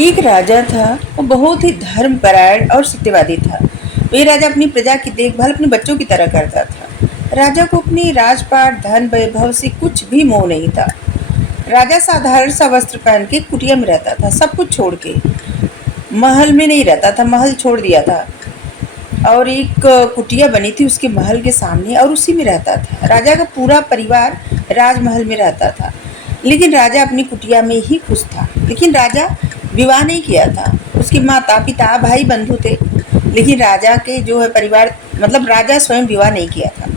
एक राजा था। वो बहुत ही धर्मपरायण और सत्यवादी था। ये राजा अपनी प्रजा की देखभाल अपने बच्चों की तरह करता था। राजा को अपनी राजपाट धन वैभव से कुछ भी मोह नहीं था। राजा साधारण सा वस्त्र पहन के कुटिया में रहता था, सब कुछ छोड़ के। महल में नहीं रहता था, महल छोड़ दिया था। और एक कुटिया बनी थी उसके महल के सामने, और उसी में रहता था। राजा का पूरा परिवार राजमहल में रहता था, लेकिन राजा अपनी कुटिया में ही खुश था। लेकिन राजा विवाह नहीं किया था। उसके माता पिता भाई बंधु थे, लेकिन राजा के जो है परिवार, मतलब राजा स्वयं विवाह नहीं किया था।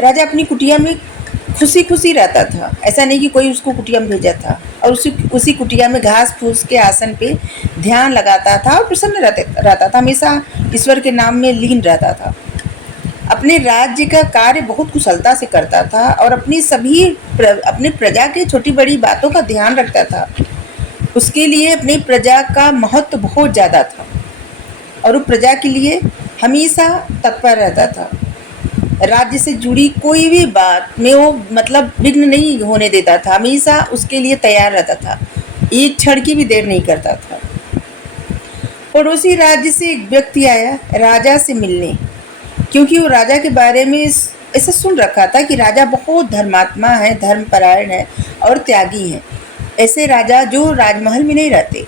राजा अपनी कुटिया में खुशी खुशी रहता था। ऐसा नहीं कि कोई उसको कुटिया में भेजा था। और उसी कुटिया में घास फूस के आसन पे ध्यान लगाता था और प्रसन्न रहता था। हमेशा ईश्वर के नाम में लीन रहता था। अपने राज्य का कार्य बहुत कुशलता से करता था और अपने प्रजा के छोटी बड़ी बातों का ध्यान रखता था। उसके लिए अपनी प्रजा का महत्व बहुत ज़्यादा था और वो प्रजा के लिए हमेशा तत्पर रहता था। राज्य से जुड़ी कोई भी बात में वो मतलब विघ्न नहीं होने देता था, हमेशा उसके लिए तैयार रहता था, एक क्षण की भी देर नहीं करता था। पड़ोसी राज्य से एक व्यक्ति आया राजा से मिलने, क्योंकि वो राजा के बारे में ऐसा सुन रखा था कि राजा बहुत धर्मात्मा है, धर्मपरायण है और त्यागी है। ऐसे राजा जो राजमहल में नहीं रहते,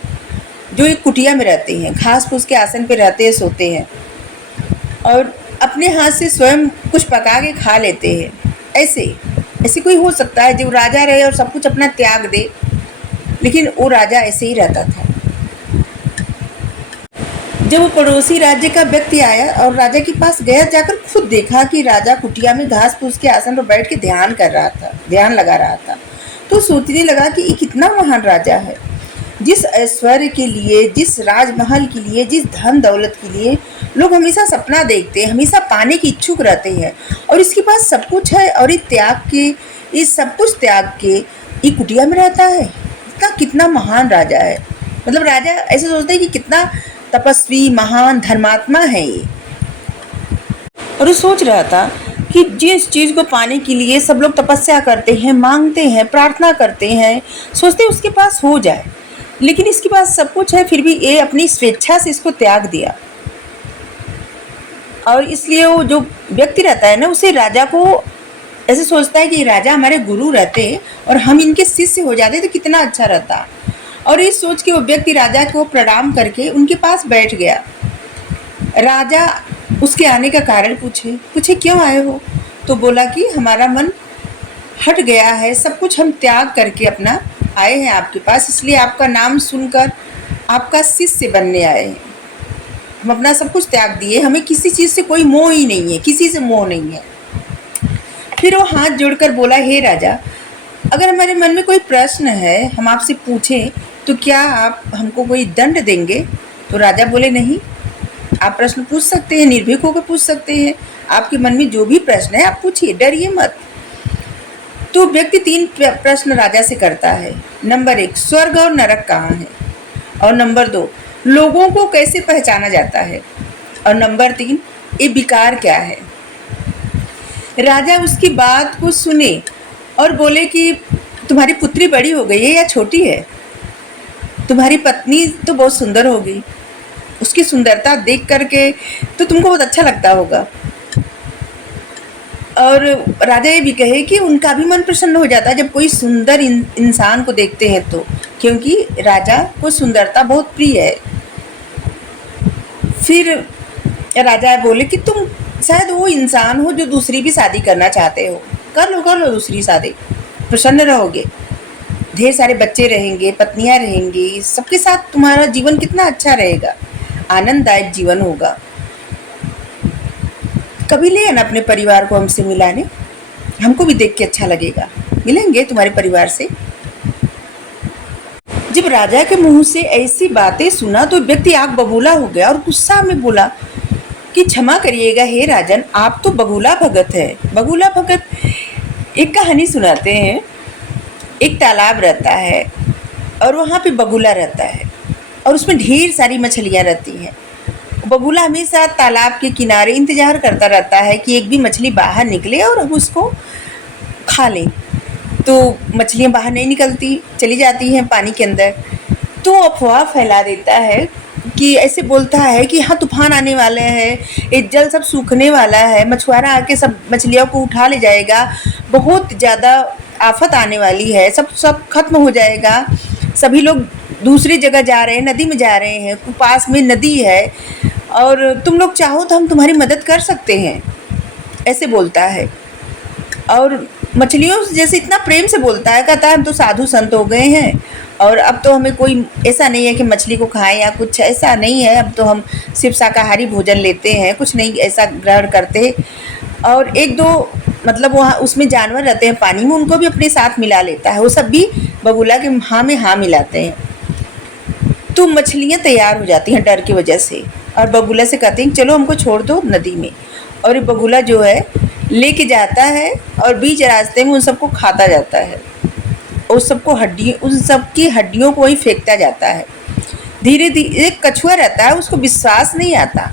जो एक कुटिया में रहते हैं, घास फूस के आसन पे रहते हैं, सोते हैं और अपने हाथ से स्वयं कुछ पका के खा लेते हैं। ऐसे कोई हो सकता है जो राजा रहे और सब कुछ अपना त्याग दे? लेकिन वो राजा ऐसे ही रहता था। जब वो पड़ोसी राज्य का व्यक्ति आया और राजा के पास गया, जाकर खुद देखा कि राजा कुटिया में घास फूस के आसन पर बैठ के ध्यान लगा रहा था, तो सोचने लगा कि ये कितना महान राजा है। जिस ऐश्वर्य के लिए, जिस राजमहल के लिए, जिस धन दौलत के लिए लोग हमेशा सपना देखते हैं, हमेशा पाने की इच्छुक रहते हैं, और इसके पास सब कुछ है और ये सब कुछ त्याग के ये कुटिया में रहता है। इसका कितना महान राजा है। मतलब राजा ऐसे सोचते हैं कि कितना तपस्वी, महान, धर्मात्मा है ये। और वो सोच रहा था कि जिस चीज़ को पाने के लिए सब लोग तपस्या करते हैं, मांगते हैं, प्रार्थना करते हैं, सोचते हैं उसके पास हो जाए, लेकिन इसके पास सब कुछ है, फिर भी ये अपनी स्वेच्छा से इसको त्याग दिया। और इसलिए वो जो व्यक्ति रहता है ना, उसे राजा को ऐसे सोचता है कि राजा हमारे गुरु रहते और हम इनके शिष्य हो जाते तो कितना अच्छा रहता। और इस सोच के वो व्यक्ति राजा को प्रणाम करके उनके पास बैठ गया। राजा उसके आने का कारण पूछे क्यों आए हो? तो बोला कि हमारा मन हट गया है, सब कुछ हम त्याग करके अपना आए हैं आपके पास, इसलिए आपका नाम सुनकर आपका शिष्य बनने आए हैं। हम अपना सब कुछ त्याग दिए, हमें किसी चीज़ से कोई मोह ही नहीं है, किसी से मोह नहीं है। फिर वो हाथ जोड़कर बोला, हे राजा, अगर हमारे मन में कोई प्रश्न है, हम आपसे पूछें तो क्या आप हमको कोई दंड देंगे? तो राजा बोले, नहीं, आप प्रश्न पूछ सकते हैं, निर्भीक होकर पूछ सकते हैं। आपके मन में जो भी प्रश्न है आप पूछिए, डरिए मत। तो व्यक्ति 3 प्रश्न राजा से करता है। नंबर 1, स्वर्ग और नरक कहाँ है? और नंबर 2, लोगों को कैसे पहचाना जाता है? और नंबर 3, ये विकार क्या है? राजा उसकी बात को सुने और बोले कि तुम्हारी पुत्री बड़ी हो गई है या छोटी है? तुम्हारी पत्नी तो बहुत सुंदर होगी, उसकी सुंदरता देख करके तो तुमको बहुत अच्छा लगता होगा। और राजा ये भी कहे कि उनका भी मन प्रसन्न हो जाता है जब कोई सुंदर इंसान को देखते हैं तो, क्योंकि राजा को सुंदरता बहुत प्रिय है। फिर राजा बोले कि तुम शायद वो इंसान हो जो दूसरी भी शादी करना चाहते हो, कर लो दूसरी शादी, प्रसन्न रहोगे, ढेर सारे बच्चे रहेंगे, पत्नियां रहेंगी, सबके साथ तुम्हारा जीवन कितना अच्छा रहेगा, आनंददायक जीवन होगा। कभी ले आना अपने परिवार को हमसे मिलाने, हमको भी देख के अच्छा लगेगा, मिलेंगे तुम्हारे परिवार से। जब राजा के मुंह से ऐसी बातें सुना तो व्यक्ति आग बबूला हो गया और गुस्सा में बोला कि क्षमा करिएगा हे राजन, आप तो बगुला भगत है। बगुला भगत एक कहानी सुनाते हैं। एक तालाब रहता है और वहाँ पे बगुला रहता है और उसमें ढेर सारी मछलियाँ रहती हैं। बगुला हमेशा तालाब के किनारे इंतज़ार करता रहता है कि एक भी मछली बाहर निकले और हम उसको खा लें। तो मछलियाँ बाहर नहीं निकलती, चली जाती हैं पानी के अंदर। तो अफवाह फैला देता है कि ऐसे बोलता है कि हाँ तूफान आने वाले हैं, ये जल सब सूखने वाला है, मछुआरा आके सब मछलियों को उठा ले जाएगा, बहुत ज़्यादा आफत आने वाली है, सब सब खत्म हो जाएगा, सभी लोग दूसरी जगह जा रहे हैं, नदी में जा रहे हैं, पास में नदी है और तुम लोग चाहो तो हम तुम्हारी मदद कर सकते हैं, ऐसे बोलता है। और मछलियों से जैसे इतना प्रेम से बोलता है, कहता है हम तो साधु संत हो गए हैं और अब तो हमें कोई ऐसा नहीं है कि मछली को खाएं या कुछ ऐसा नहीं है, अब तो हम सिर्फ शाकाहारी भोजन लेते हैं, कुछ नहीं ऐसा ग्रहण करते। और एक दो मतलब वहाँ उसमें जानवर रहते हैं पानी में, उनको भी अपने साथ मिला लेता है, वो सब भी बगुला के हाँ में हाँ मिलाते हैं। तो मछलियाँ तैयार हो जाती हैं डर की वजह से और बगुला से कहते हैं चलो हमको छोड़ दो नदी में। और ये बगुला जो है लेके जाता है और बीच रास्ते में उन सबको खाता जाता है, उस सबको उन सब की हड्डियों को वहीं फेंकता जाता है। धीरे धीरे एक कछुआ रहता है, उसको विश्वास नहीं आता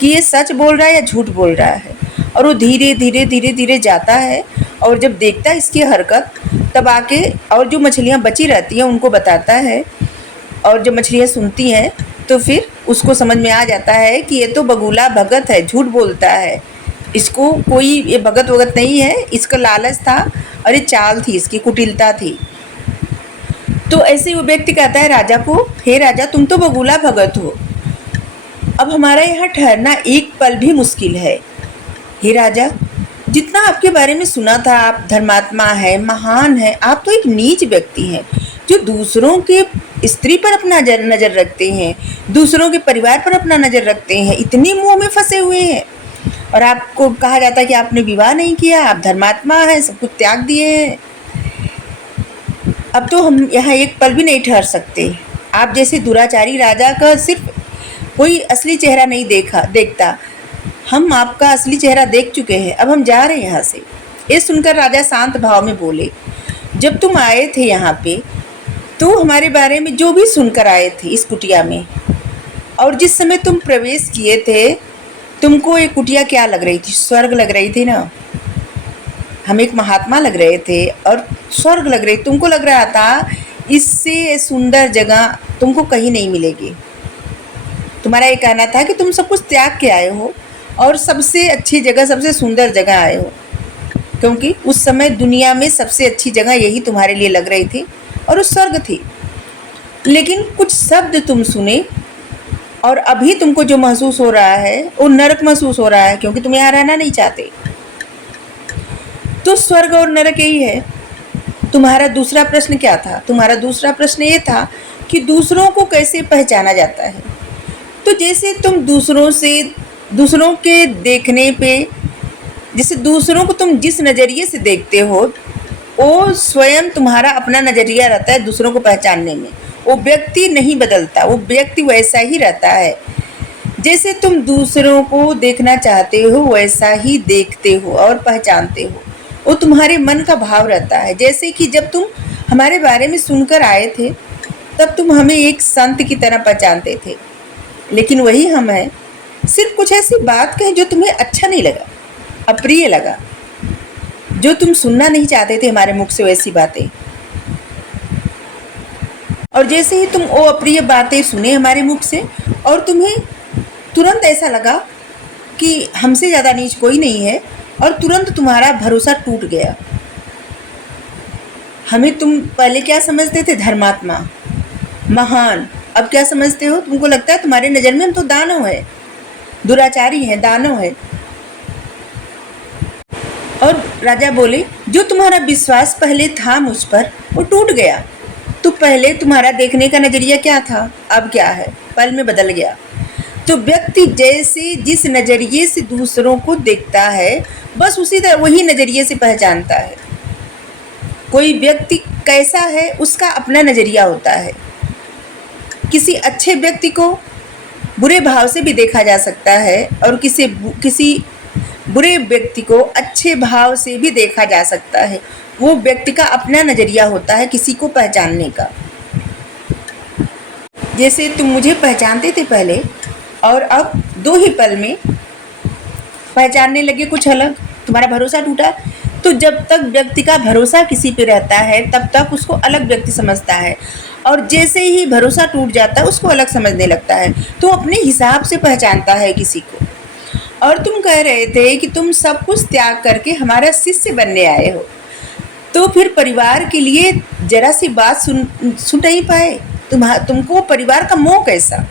कि ये सच बोल रहा है या झूठ बोल रहा है, और वो धीरे धीरे धीरे धीरे जाता है और जब देखता है इसकी हरकत तब आके और जो मछलियाँ बची रहती हैं उनको बताता है। और जब मछलियाँ सुनती हैं तो फिर उसको समझ में आ जाता है कि ये तो बगुला भगत है, झूठ बोलता है, इसको कोई ये भगत वगत नहीं है, इसका लालच था और ये चाल थी, इसकी कुटिलता थी। तो ऐसे वो व्यक्ति कहता है राजा को, हे राजा तुम तो बगुला भगत हो, अब हमारा यहाँ ठहरना एक पल भी मुश्किल है। हे राजा, जितना आपके बारे में सुना था आप धर्मात्मा है, महान है, आप तो एक नीच व्यक्ति हैं जो दूसरों के स्त्री पर अपना नज़र रखते हैं, दूसरों के परिवार पर अपना नज़र रखते हैं, इतने मुँह में फंसे हुए हैं और आपको कहा जाता है कि आपने विवाह नहीं किया, आप धर्मात्मा हैं, सब कुछ त्याग दिए हैं। अब तो हम यहाँ एक पल भी नहीं ठहर सकते। आप जैसे दुराचारी राजा का सिर्फ कोई असली चेहरा नहीं देखता, हम आपका असली चेहरा देख चुके हैं, अब हम जा रहे हैं यहाँ से। ये सुनकर राजा शांत भाव में बोले, जब तुम आए थे यहाँ पे तो हमारे बारे में जो भी सुनकर आए थे इस कुटिया में, और जिस समय तुम प्रवेश किए थे तुमको ये कुटिया क्या लग रही थी? स्वर्ग लग रही थी ना। हम एक महात्मा लग रहे थे और स्वर्ग लग रही, तुमको लग रहा था इससे सुंदर जगह तुमको कहीं नहीं मिलेगी। तुम्हारा ये कहना था कि तुम सब कुछ त्याग के आए हो और सबसे अच्छी जगह, सबसे सुंदर जगह आए हो, क्योंकि उस समय दुनिया में सबसे अच्छी जगह यही तुम्हारे लिए लग रही थी और वो स्वर्ग थी। लेकिन कुछ शब्द तुम सुने और अभी तुमको जो महसूस हो रहा है वो नरक महसूस हो रहा है, क्योंकि तुम यहाँ रहना नहीं चाहते। तो स्वर्ग और नरक यही है। तुम्हारा दूसरा प्रश्न क्या था? तुम्हारा दूसरा प्रश्न ये था कि दूसरों को कैसे पहचाना जाता है। तो जैसे तुम दूसरों के देखने पे, जैसे दूसरों को तुम जिस नज़रिए से देखते हो वो स्वयं तुम्हारा अपना नज़रिया रहता है दूसरों को पहचानने में। वो व्यक्ति नहीं बदलता, वो व्यक्ति वैसा ही रहता है। जैसे तुम दूसरों को देखना चाहते हो वैसा ही देखते हो और पहचानते हो, वो तुम्हारे मन का भाव रहता है। जैसे कि जब तुम हमारे बारे में सुनकर आए थे तब तुम हमें एक संत की तरह पहचानते थे, लेकिन वही हम हैं, सिर्फ कुछ ऐसी बात कहें जो तुम्हें अच्छा नहीं लगा, अप्रिय लगा, जो तुम सुनना नहीं चाहते थे हमारे मुख से वैसी बातें। और जैसे ही तुम वो अप्रिय बातें सुने हमारे मुख से और तुम्हें तुरंत ऐसा लगा कि हमसे ज़्यादा नीच कोई नहीं है और तुरंत तुम्हारा भरोसा टूट गया। हमें तुम पहले क्या समझते थे? धर्मात्मा, महान। अब क्या समझते हो? तुमको लगता है तुम्हारे नज़र में हम तो दानव है, दुराचारी हैं, दानव है। और राजा बोले, जो तुम्हारा विश्वास पहले था मुझ पर वो टूट गया। तो पहले तुम्हारा देखने का नज़रिया क्या था, अब क्या है? पल में बदल गया। तो व्यक्ति जैसे जिस नज़रिए से दूसरों को देखता है बस उसी तरह वही नज़रिए से पहचानता है। कोई व्यक्ति कैसा है उसका अपना नज़रिया होता है। किसी अच्छे व्यक्ति को बुरे भाव से भी देखा जा सकता है और किसी बुरे व्यक्ति को अच्छे भाव से भी देखा जा सकता है। वो व्यक्ति का अपना नज़रिया होता है किसी को पहचानने का। जैसे तुम मुझे पहचानते थे पहले और अब 2 ही पल में पहचानने लगे कुछ अलग, तुम्हारा भरोसा टूटा। तो जब तक व्यक्ति का भरोसा किसी पे रहता है तब तक उसको अलग व्यक्ति समझता है। और जैसे ही भरोसा टूट जाता है उसको अलग समझने लगता है, तो अपने हिसाब से पहचानता है किसी को। और तुम कह रहे थे कि तुम सब कुछ त्याग करके हमारा शिष्य बनने आए हो, तो फिर परिवार के लिए जरा सी बात सुन सुन नहीं पाए? तुमको परिवार का मोह कैसा?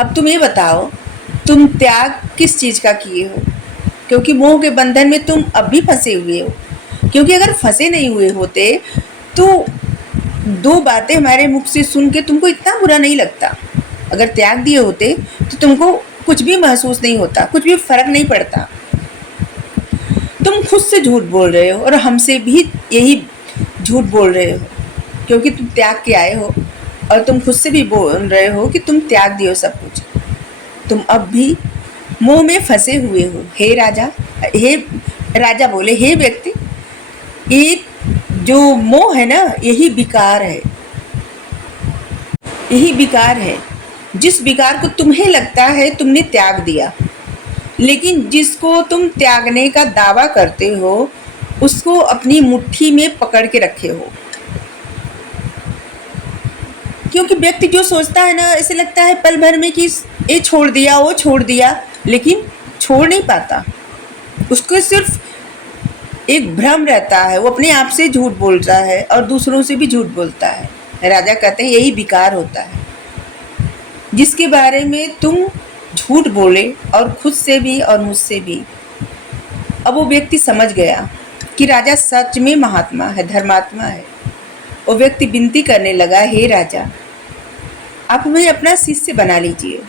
अब तुम ये बताओ, तुम त्याग किस चीज़ का किए हो? क्योंकि मोह के बंधन में तुम अब भी फंसे हुए हो। क्योंकि अगर फंसे नहीं हुए होते तो दो बातें हमारे मुख से सुन के तुमको इतना बुरा नहीं लगता। अगर त्याग दिए होते तो तुमको कुछ भी महसूस नहीं होता, कुछ भी फर्क नहीं पड़ता। तुम खुद से झूठ बोल रहे हो और हमसे भी यही झूठ बोल रहे हो, क्योंकि तुम त्याग के आए हो और तुम खुद से भी बोल रहे हो कि तुम त्याग दियो सब कुछ। तुम अब भी मोह में फंसे हुए हो। हे राजा बोले, हे व्यक्ति, ये जो मोह है ना, यही विकार है, यही विकार है। जिस विकार को तुम्हें लगता है तुमने त्याग दिया, लेकिन जिसको तुम त्यागने का दावा करते हो उसको अपनी मुट्ठी में पकड़ के रखे हो। क्योंकि व्यक्ति जो सोचता है ना, ऐसे लगता है पल भर में कि ये छोड़ दिया, वो छोड़ दिया, लेकिन छोड़ नहीं पाता। उसको सिर्फ एक भ्रम रहता है, वो अपने आप से झूठ बोलता है और दूसरों से भी झूठ बोलता है। राजा कहते हैं यही विकार होता है, जिसके बारे में तुम झूठ बोले, और खुद से भी और मुझसे भी। अब वो व्यक्ति समझ गया कि राजा सच में महात्मा है, धर्मात्मा है। वो व्यक्ति विनती करने लगा, हे राजा, आप हमें अपना शिष्य बना लीजिए,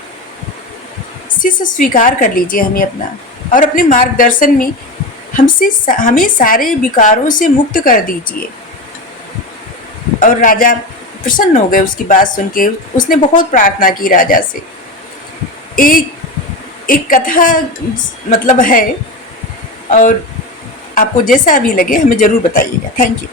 शिष्य स्वीकार कर लीजिए हमें अपना, और अपने मार्गदर्शन में हमें सारे विकारों से मुक्त कर दीजिए। और राजा प्रसन्न हो गए उसकी बात सुन के। उसने बहुत प्रार्थना की राजा से। एक कथा मतलब है, और आपको जैसा भी लगे हमें ज़रूर बताइएगा। Thank you.